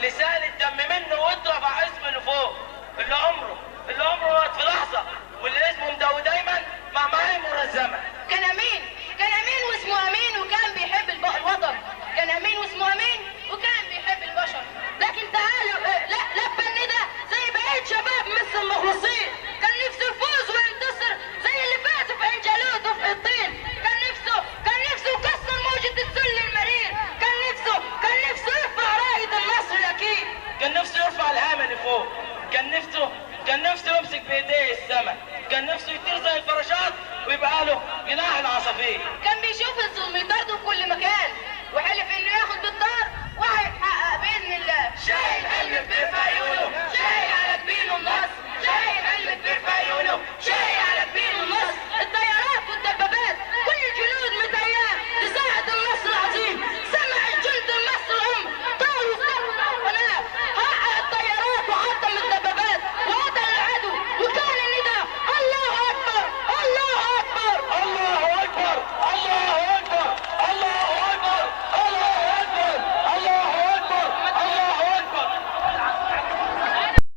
اللي سال الدم منه واترفع اسمه لفوق، اللي عمره وقت في لحظه، واللي اسمه مداوي دايما مع معايا مرزمه. كان امين واسمه امين وكان بيحب الوطن، كان امين واسمه امين وكان بيحب البشر. لكن تعالوا لا لبى الندى زي بقية شباب مصر المخلصين، كان نفسه يفوز وينتصر زي اللي فاتوا في عين جالوت وفي حطين. كان نفسه يكسر موجة الذل المرير، كان نفسه يرفع راية النصر الاكيد، كان نفسه يرفع الهامة لفوق، كان نفسه يمسك بايديه السما، كان نفسه يطير زي الفراشات ويبقى له جناح العصافير. كان بيشوف الظلم يطارده في كل مكان،